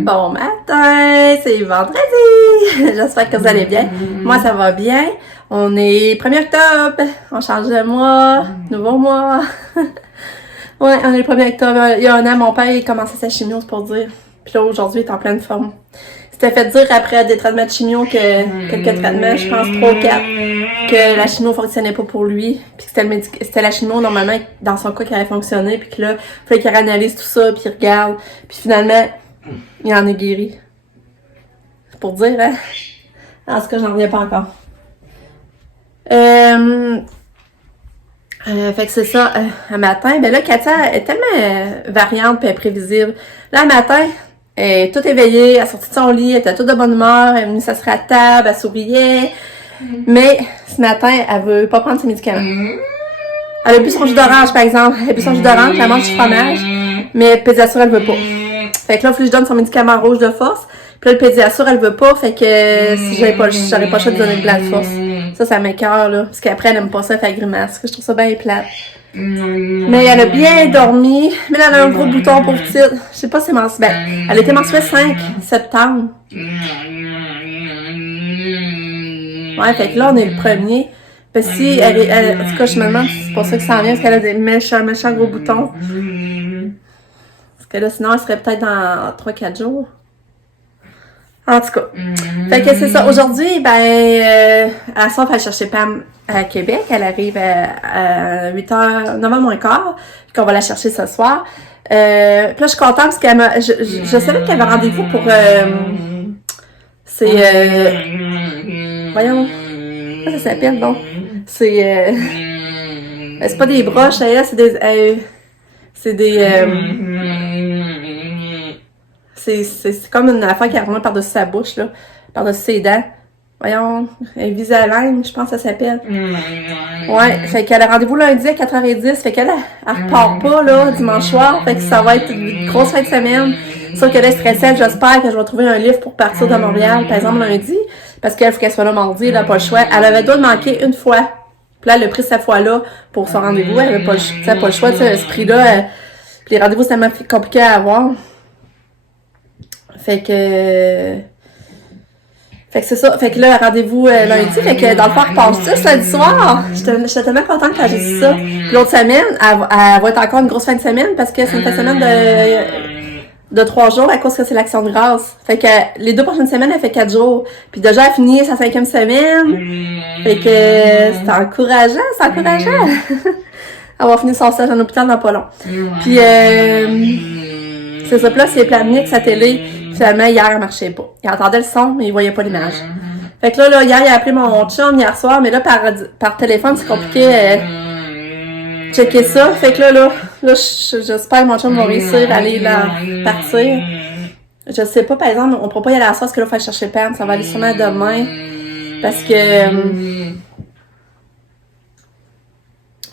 Bon matin, c'est vendredi! J'espère que vous allez bien. Moi, ça va bien. On est 1er octobre, on change de mois, nouveau mois. Ouais, on est le 1er octobre. Il y a un an, mon père il commençait sa chimio, c'est pour dire. Puis là, aujourd'hui, il est en pleine forme. C'était fait dire après des traitements de chimio que quelques traitements, je pense 3 ou 4, que la chimio fonctionnait pas pour lui. Puis que c'était la chimio, normalement, dans son cas, qui avait fonctionné. Puis que là, il fallait qu'il analyse tout ça, puis il regarde. Puis finalement, il en est guéri. C'est pour dire, hein? En tout cas, j'en reviens pas encore. Fait que c'est ça, un matin. Ben là, Katia est tellement variante et imprévisible. Là, un matin, elle est toute éveillée, elle est sortie de son lit, elle était toute de bonne humeur, elle est venue s'asseoir à table, elle souriait. Mais ce matin, elle veut pas prendre ses médicaments. Elle a bu son jus d'orange, par exemple. Elle a bu son jus d'orange, elle mange du fromage, mais pédiature, elle veut pas. Fait que là, il faut que je donne son médicament rouge de force. Puis là, le pédiature, elle veut pas, fait que si j'aurais pas le choix de donner le blanc de force. Ça m'écoeure, là. Parce qu'après, elle aime pas ça, elle fait grimace. Que je trouve ça bien plate. Mais elle a bien dormi. Mais là, elle a un gros bouton pour petite. Je sais pas si c'est menstrué. Ben, elle était menstruée 5 septembre. Ouais, fait que là, on est le 1er. Parce que si en tout cas, je me demande si c'est pour ça que ça en vient, parce qu'elle a des méchants gros boutons. Parce que là, sinon, elle serait peut-être dans 3-4 jours. En tout cas. Fait que c'est ça. Aujourd'hui, ben, elle sort faire chercher Pam à Québec. Elle arrive à 8h, 9h moins quart. Puis qu'on va la chercher ce soir. Puis là, je suis contente parce qu'elle m'a, je savais qu'elle avait rendez-vous pour, voyons. Comment ça s'appelle, bon? C'est pas des broches, là, c'est comme une affaire qui remonte par-dessus sa bouche, là. Par-dessus ses dents. Voyons, Invisalign, je pense que ça s'appelle. Ouais, fait qu'elle a rendez-vous lundi à 4h10. Fait qu'elle, elle repart pas, là, dimanche soir. Fait que ça va être une grosse fin de semaine. Sauf qu'elle est stressée, j'espère que je vais trouver un livre pour partir de Montréal, par exemple, lundi. Parce qu'elle, faut qu'elle soit là mardi, elle a pas le choix. Elle avait le droit de manquer une fois. Puis là, elle a pris cette fois-là pour son rendez-vous. Elle avait pas le choix, tu sais, ce prix-là. Puis les rendez-vous, c'est tellement compliqué à avoir. Fait que c'est ça. Fait que là, rendez-vous lundi. Fait que dans le fond, elle repasse ce lundi soir. J'étais tellement contente quand j'ai dit ça. Puis l'autre semaine, elle va être encore une grosse fin de semaine parce que c'est une fin de semaine de 3 jours à cause que c'est l'Action de grâce. Fait que les 2 prochaines semaines, elle fait 4 jours. Puis déjà, elle finit sa 5e semaine. Fait que c'est encourageant. Elle va finir son stage en hôpital dans pas long. Puis c'est ça. Puis là, c'est planifié sa télé. Finalement, hier, elle marchait pas. Il entendait le son, mais il voyait pas l'image. Fait que là, hier, il a appelé mon chum hier soir, mais là, par téléphone, c'est compliqué checker ça. Fait que là, j'espère que mon chum va réussir à aller là, partir. Je sais pas, par exemple, on pourra pas y aller à la soirée parce que là, il faut aller chercher Pam. Ça va aller sûrement demain. Parce que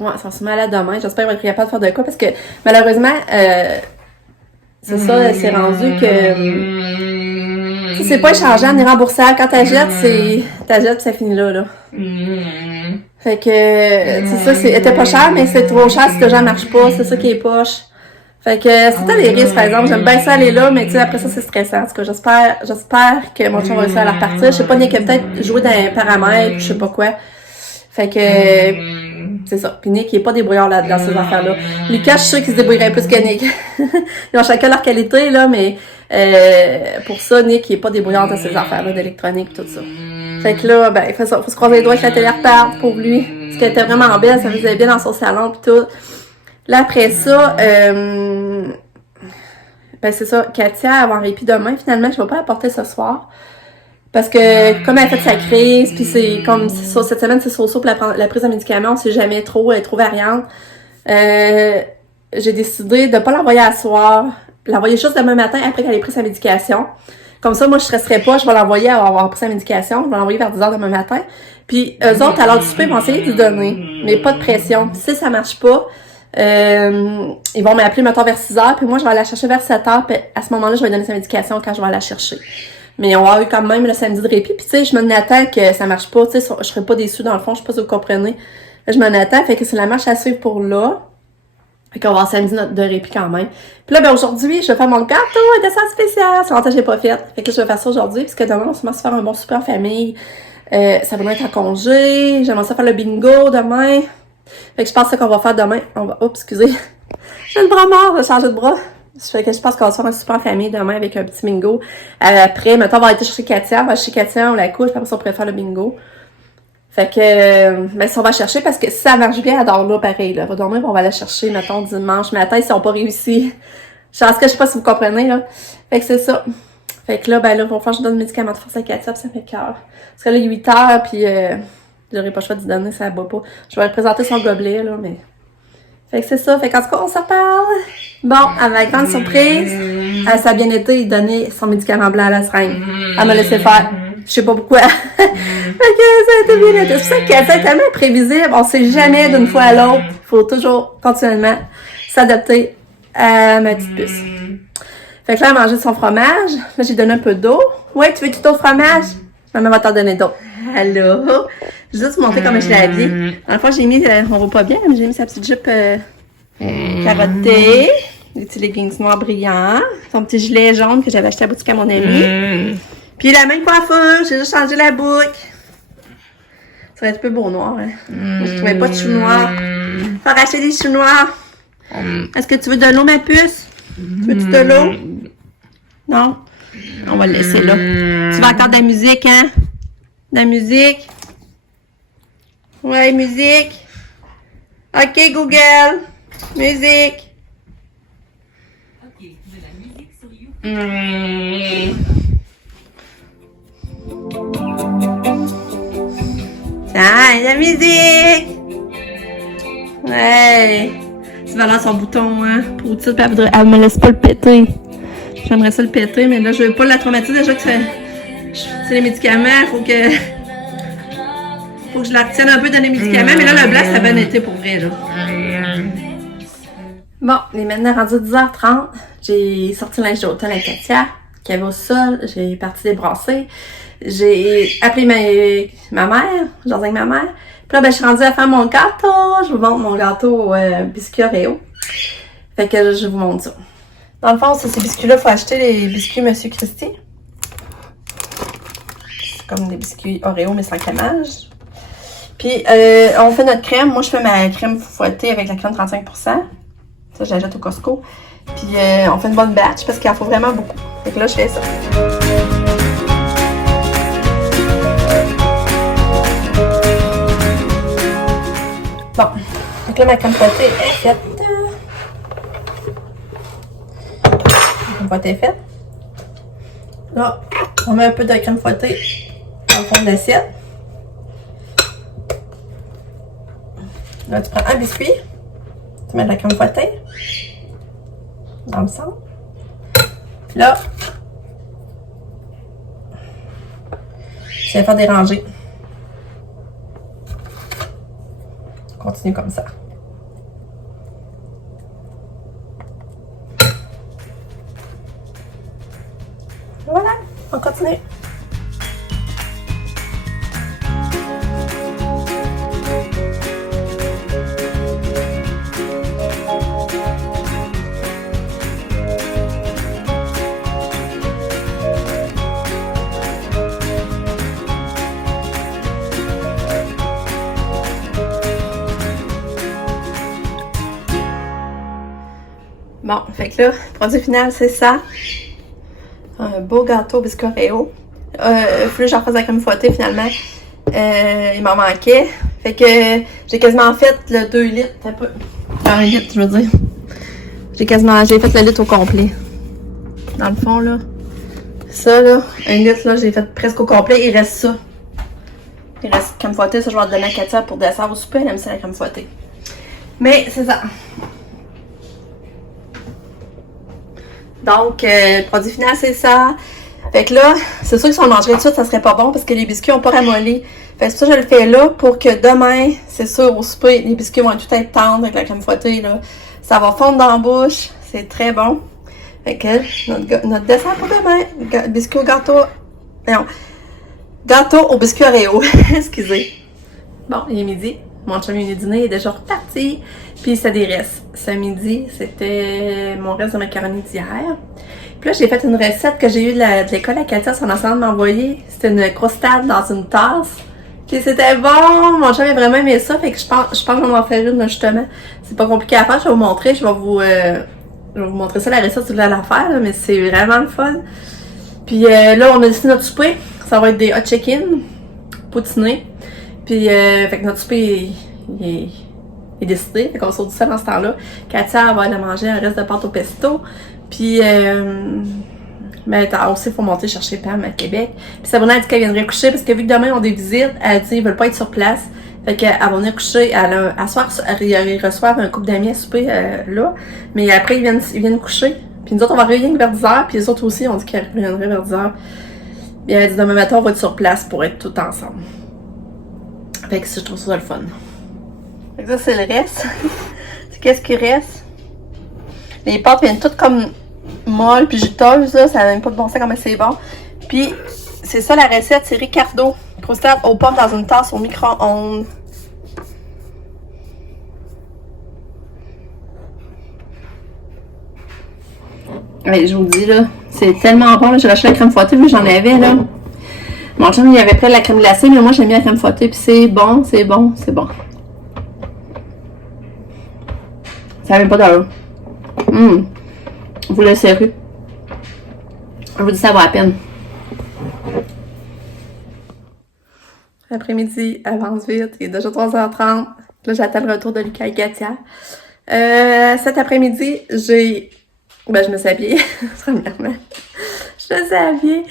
ouais, ça va sûrement aller demain. J'espère qu'il va être capable de faire de quoi parce que malheureusement, c'est ça, c'est rendu que c'est pas échangeant ni remboursable. Quand t'achètes, t'achètes, ça finit là. Fait que, c'est ça, était pas cher, mais c'est trop cher si le gens marche pas, c'est ça qui est poche. Fait que, c'était les risques, par exemple. J'aime bien ça aller là, mais tu sais, après ça, c'est stressant. En tout cas, j'espère que mon chum va réussir à la repartir. Je sais pas, Nick a peut-être joué dans un paramètre, je sais pas quoi. Fait que, c'est ça. Puis Nick, il est pas débrouillard là, dans ces affaires-là. Lucas, je suis sûre qu'il se débrouillerait plus que Nick. Ils ont chacun leur qualité, là, mais pour ça, Nick, il est pas débrouillard dans ces affaires-là d'électronique et tout ça. Fait que là, ben, faut se croiser les doigts que la télé reparte pour lui. Parce qu'elle était vraiment belle, ça faisait bien dans son salon pis tout. Là, après ça, ben, c'est ça, Katia, elle va en répit demain. Finalement, je vais pas la porter ce soir. Parce que, comme elle a fait sa crise, pis c'est comme, cette semaine, c'est so-so pour la prise de médicaments, on sait jamais trop, elle est trop variante. J'ai décidé de pas l'envoyer à soir, l'envoyer juste demain matin après qu'elle ait pris sa médication. Comme ça, moi, je stresserais pas, je vais l'envoyer à avoir pris sa médication, je vais l'envoyer vers 10h demain matin. Puis, eux autres, à l'heure du souper, ils vont essayer de lui donner, mais pas de pression. Si ça marche pas, ils vont m'appeler, mettons, vers 6h, puis moi, je vais aller la chercher vers 7h, puis à ce moment-là, je vais lui donner sa médication quand je vais la chercher. Mais on va eu quand même le samedi de répit, puis tu sais, je m'en attends que ça marche pas, tu sais, je serais pas déçue dans le fond, je sais pas si vous comprenez. Je m'en attends, fait que c'est la marche à suivre pour là. Fait qu'on va avoir 5 minutes de répit quand même. Puis là, ben aujourd'hui, je vais faire mon gâteau, un dessin spécial. C'est longtemps que je l'ai pas fait. Fait que là, je vais faire ça aujourd'hui, puisque demain, on se met à se faire un bon souper en famille. Ça va être en congé. J'aimerais ça faire le bingo demain. Fait que je pense que qu'on va faire demain. On va... Oups, excusez. J'ai le bras mort, je vais changer de bras. Fait que je pense qu'on va se faire un souper en famille demain avec un petit bingo. Après, maintenant, on va aller chercher Katia. On va chercher Katia, on la couche, puis après ça, on pourrait faire le bingo. Fait que, ben, si on va chercher, parce que si ça marche bien, elle dort là, pareil, là. Elle va dormir, on va la chercher, mettons, dimanche matin, si on n'a pas réussi. Je sais pas si vous comprenez, là. Fait que c'est ça. Fait que là, ben, là, il va falloir que je donne le médicament de force à Katia, puis ça fait cœur. Parce que là, il est 8 heures, puis j'aurais pas le choix d'y donner, ça boit pas. Je vais lui présenter son gobelet, là, mais... Fait que c'est ça. Fait qu'en tout cas, on s'en parle. Bon, avec grande surprise, ça a bien été, il donnait son médicament blanc à la seringue. Elle m'a laissé faire. Je sais pas pourquoi. Fait que ça a été bien été. C'est pour ça qu'elle est tellement imprévisible. On sait jamais d'une fois à l'autre. Il faut toujours continuellement s'adapter à ma petite puce. Fait que là, elle a mangé son fromage. Là, j'ai donné un peu d'eau. Ouais, tu veux tout au fromage? Maman va t'en donner d'eau. Allô? Je vais juste vous montrer comment je l'ai habillée. Dans le fond, j'ai mis, on voit pas bien, mais j'ai mis sa petite jupe carottée, des petits leggings noirs brillants, son petit gilet jaune que j'avais acheté à boutique à mon ami. Puis la même coiffure, j'ai juste changé la boucle. Ça va être un peu beau noir, hein. Je trouvais pas de chou noir. Faut racheter des choux noirs. Est-ce que tu veux de l'eau, ma puce? Veux-tu de l'eau? Non? On va le laisser là. Tu veux encore de la musique, hein? De la musique? Ouais, musique. OK, Google. Musique. OK, de la musique sur YouTube. Tiens, la musique. Ouais. Tu vas là son bouton, hein, pour tout, puis elle me laisse pas le péter. J'aimerais ça le péter, mais là, je veux pas la traumatiser. Déjà que c'est les médicaments, faut que je la retienne un peu dans les médicaments. Mais là, le blanc, ça a bien été pour vrai, là. Bon, il est maintenant rendu 10h30. J'ai sorti le linge d'automne avec Katia, qui avait au sol. J'ai parti débrasser. J'ai appelé ma mère, j'en avec ma mère. Puis là, ben, je suis rendue à faire mon gâteau. Je vous montre mon gâteau biscuit Oreo. Fait que je vous montre ça. Dans le fond, c'est ces biscuits-là, il faut acheter les biscuits Monsieur Christie. C'est comme des biscuits Oreo, mais sans crémage. Puis, on fait notre crème. Moi, je fais ma crème fouettée avec la crème 35%. Ça, je la jette au Costco. Puis, on fait une bonne batch parce qu'il en faut vraiment beaucoup. Fait que là, je fais ça. Bon. Donc là, ma crème fouettée est faite. La crème fouettée est faite. Là, on met un peu de crème fouettée dans le fond de l'assiette. Là, tu prends un biscuit. Tu mets de la crème fouettée dans le centre. Puis là, tu vas faire des rangées. Continue comme ça. Voilà, on continue. Bon, fait que là, le produit final, c'est ça. Un beau gâteau biscuit Oreo. Il fallait que j'en fasse la crème fouettée finalement. Il m'en manquait. Fait que j'ai quasiment fait le 2 litres. Un peu. 1 litre, je veux dire. J'ai fait le litre au complet. Dans le fond, là. Ça, là, 1 litre, là, j'ai fait presque au complet. Il reste ça. Il reste crème fouettée. Ça, je vais le donner à Katia pour dessert au souper. Elle aime ça, la crème fouettée. Mais c'est ça. Donc, le produit final, c'est ça. Fait que là, c'est sûr que si on le mangerait tout de suite, ça serait pas bon parce que les biscuits n'ont pas ramolli. Fait que c'est pour ça que je le fais là pour que demain, c'est sûr, au souper, les biscuits vont tout être tendres avec la crème fouettée, là. Ça va fondre dans la bouche. C'est très bon. Fait que notre dessert pour demain, biscuit au gâteau. Non. Gâteau au biscuit Oreo. Excusez. Bon, il est midi. Mon chum il est dîner, il est déjà reparti. Puis c'était des restes. Ce midi, c'était mon reste de macaroni d'hier. Puis là, j'ai fait une recette que j'ai eue de l'école à Katia, son enseignante m'a envoyé. C'était une croustade dans une tasse. Puis c'était bon! Mon chum a vraiment aimé ça, fait que je pense que je vais m'en faire une, justement. C'est pas compliqué à faire, je vais vous montrer, je vais vous montrer ça, la recette, si vous voulez la faire, là, mais c'est vraiment le fun. Puis là, on a décidé notre souper. Ça va être des hot chicken, poutinés. Puis, fait que notre souper il est décidé. Fait qu'on sort du ça dans ce temps-là. Katia, elle va aller manger un reste de pâte au pesto. Puis, ben, aussi, il faut monter chercher Pam à Québec. Puis Sabrina a dit qu'elle viendrait coucher parce que vu que demain, on a des visites, elle a dit qu'ils veulent pas être sur place. Fait qu'elle va venir coucher. À soir, ils reçoivent un couple d'amis à souper là. Mais après, ils viennent coucher. Puis nous autres, on va réunir vers 10h. Puis les autres aussi, on dit qu'ils reviendraient vers 10h. Puis elle a dit demain matin, on va être sur place pour être tout ensemble. Fait que ça, je trouve ça le fun. Fait que ça, c'est le reste. C'est qu'est-ce qui reste? Les pâtes viennent toutes comme molles puis juteuses, là. Ça n'a même pas de bon sens comme c'est bon. Puis, c'est ça la recette, c'est Ricardo. Croustade aux pommes dans une tasse au micro-ondes. Ouais, je vous dis, là, c'est tellement bon. J'ai racheté la crème fouettée, mais j'en avais, là. Mon chum, il avait pris la crème glacée, mais moi, j'aime bien la crème fouettée, puis c'est bon, c'est bon, c'est bon. Ça n'a même pas d'allure. Vous le serrez. Je vous dis, ça vaut la peine. L'après-midi avance vite, il est déjà 3h30. Là, j'attends le retour de Lucas et Katia. Cet après-midi, je me suis habillée, premièrement. Je me suis habillée.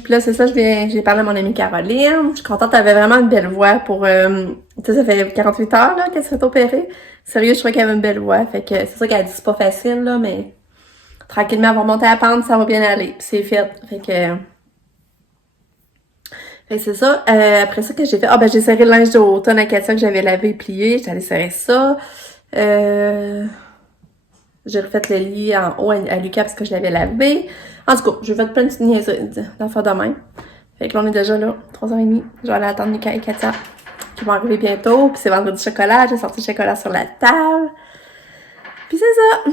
Puis là, c'est ça, j'ai parlé à mon amie Caroline. Je suis contente, elle avait vraiment une belle voix pour... tu sais, ça fait 48 heures là, qu'elle s'est opérée. Sérieux, je trouvais qu'elle avait une belle voix. Fait que c'est ça qu'elle dit, c'est pas facile, là, mais tranquillement, elle va remonter à la pente, ça va bien aller. Puis c'est fait. Fait que c'est ça. Après ça, que j'ai fait? J'ai serré le linge d'automne à Katia que j'avais lavé et plié. J'allais serrer ça. J'ai refait le lit en haut à Lucas parce que je l'avais lavé. En tout cas, j'ai fait plein de petites niaiseries d'enfants de même. Fait que là, on est déjà là, 3h30. Je vais aller attendre Lucas et Katia qui vont arriver bientôt. Puis c'est vendredi chocolat. J'ai sorti le chocolat sur la table. Puis c'est ça.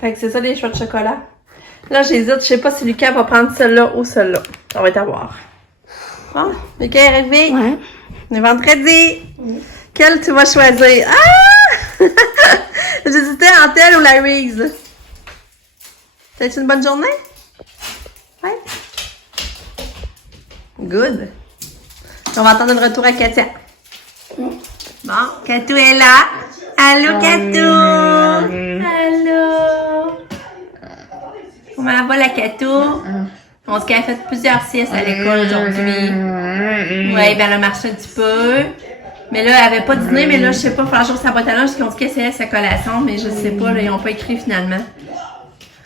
Fait que c'est ça les choix de chocolat. Là, j'hésite. Je sais pas si Lucas va prendre celle-là ou celle-là. On va être à voir. Bon, Lucas est arrivé. Ouais. On est vendredi. Quelle tu vas choisir? Ah! J'hésitais entre elle ou la Reese. T'as-tu une bonne journée? Ouais. Good. On va attendre le retour à Katia. Bon, Katou est là. Allô, Katou! Allô! Comment va la Katou? On se qu'elle a fait plusieurs siestes à l'école aujourd'hui. Ouais, ben elle a marché un petit peu. Mais là, elle avait pas dîné, mais là, je sais pas, il faut que sa boîte à lunch, parce qu'on dit qu'elle essayait sa collation, mais je sais pas, là, ils ont pas écrit finalement.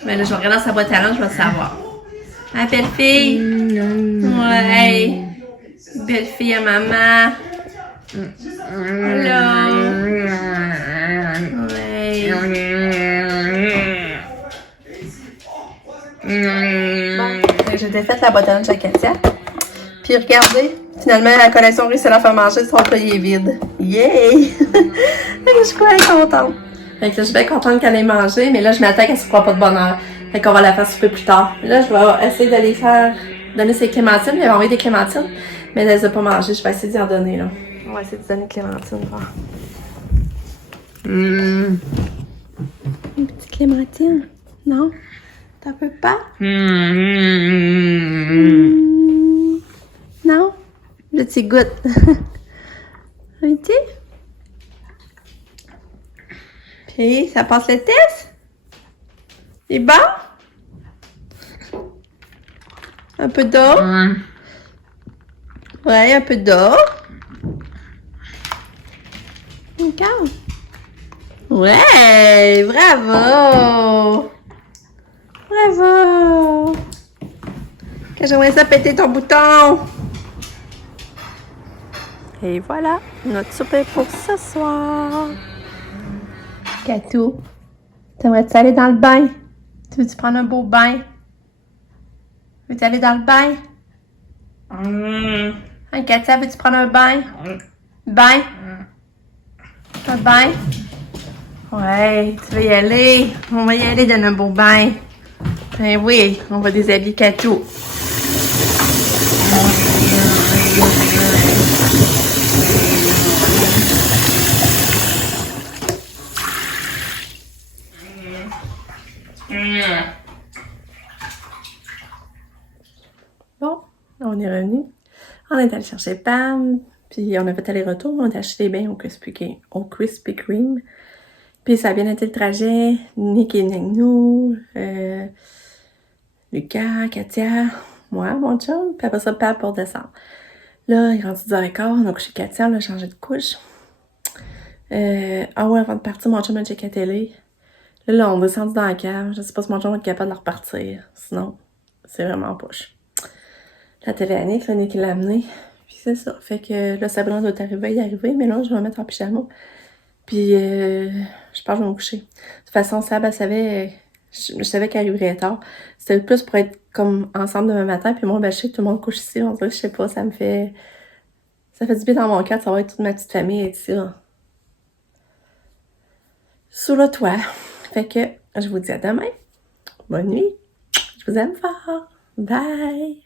Mais là, je vais regarder dans sa boîte à lunch, je vais le savoir. Hein, belle fille? Ouais. Belle fille à maman. Hello. Ouais. Bon, j'ai défait la boîte à lunch à Katia. Puis regardez, finalement, la collation réussit à la faire manger, son plat est vide. Yay! Je suis bien contente. Fait que là, je suis bien contente qu'elle ait mangé, mais là, je m'attends qu'elle se fera pas de bonheur. Fait qu'on va la faire souper plus tard. Là, je vais essayer d'aller donner ses clémentines. Elle va envoyer des clémentines, mais elle les a pas mangées. Je vais essayer d'y en donner, là. On va essayer de donner clémentine, voir. Une petite clémentine? Non? T'en peux pas? Non? Là, tu goûtes. Ok? Puis, ça passe le test? C'est bon? Un peu d'eau? Ouais, un peu d'eau. Encore? Ouais, bravo! Bravo! Que j'aimerais ça péter ton bouton! Et voilà, notre souper pour ce soir. Katou, t'aimerais-tu aller dans le bain? Tu veux-tu prendre un beau bain? Veux-tu aller dans le bain? Hein, Hey, Katia, veux-tu prendre un bain? Bain? Un bain? Ouais, tu veux y aller? On va y aller dans un beau bain. Ben oui, on va déshabiller Katou. Bon, on est revenu. On est allé chercher Pam, puis on a fait aller-retour. On a acheté des bains au Krispy Kreme. Puis ça a bien été le trajet. Nick est avec nous, Lucas, Katia, moi, mon chum, puis après ça, Pam pour descendre. Là, il est rendu 10h15, on a couché Katia, on a changé de couche. Ah ouais, avant de partir, mon chum a checké la télé. Là, on descend dans la cave. Je sais pas si mon chum va être capable de la repartir. Sinon, c'est vraiment poche. La télé à Nick, là, Nick l'a amené. Puis c'est ça. Fait que là, Sabrina doit y arriver, mais là, je vais me mettre en pyjama. Puis, je pense que je vais me coucher. De toute façon, Sab, elle savait, je savais qu'elle arriverait tard. C'était plus pour être comme ensemble demain matin. Puis moi, ben, je sais que tout le monde couche ici. On dirait, je sais pas, ça fait du bien dans mon cœur de savoir que toute ma petite famille est ici, là. Sous le toit. Fait que, je vous dis à demain. Bonne nuit. Je vous aime fort. Bye.